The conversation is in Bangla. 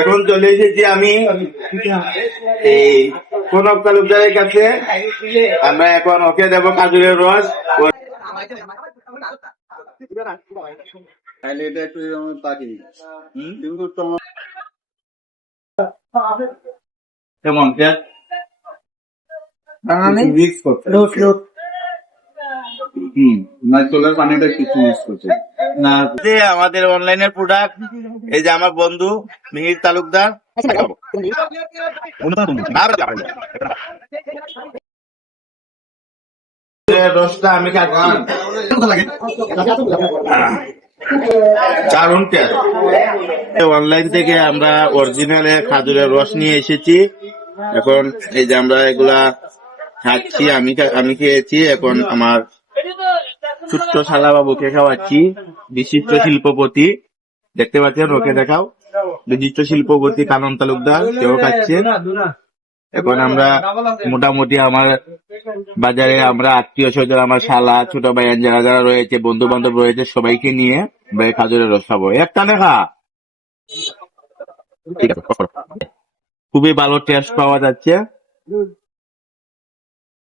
এখন চলে এসেছি আমি এই কনক তালুকদারের কাছে। আমরা এখন ওকে দেবো কাজুরের রস। এটা একটু তাকি কিন্তু তোমার কেমন মিক্স করতে নারকেলের পানিটা কিছু মিক্স করছে না, আমাদের অনলাইনের প্রোডাক্ট। এই যে আমার বন্ধু মিহির তালুকদার। রসটা আমি কারণ অনলাইন থেকে আমরা অরিজিনাল খাজুরের রস নিয়ে এসেছি। এখন এই যে আমরা এগুলা খাচ্ছি, আমি খেয়েছি, এখন আমার ছোট্ট শালা বাবুকে খাওয়াচ্ছি। বিশিষ্ট শিল্পপতি, দেখতে পাচ্ছেন, ওকে দেখাও। বিশিষ্ট শিল্পপতি কানন তালুকদার, কেউ খাচ্ছে। এখন আমরা মোটামুটি আমার বাজারে আমরা আত্মীয় স্বজন, আমার শালা, ছোট ভাইয়ান যারা যারা রয়েছে, বন্ধু বান্ধব রয়েছে, সবাইকে নিয়ে খাজুরের রস খাবো। একটা দেখা খুবই ভালো টেস্ট পাওয়া যাচ্ছে।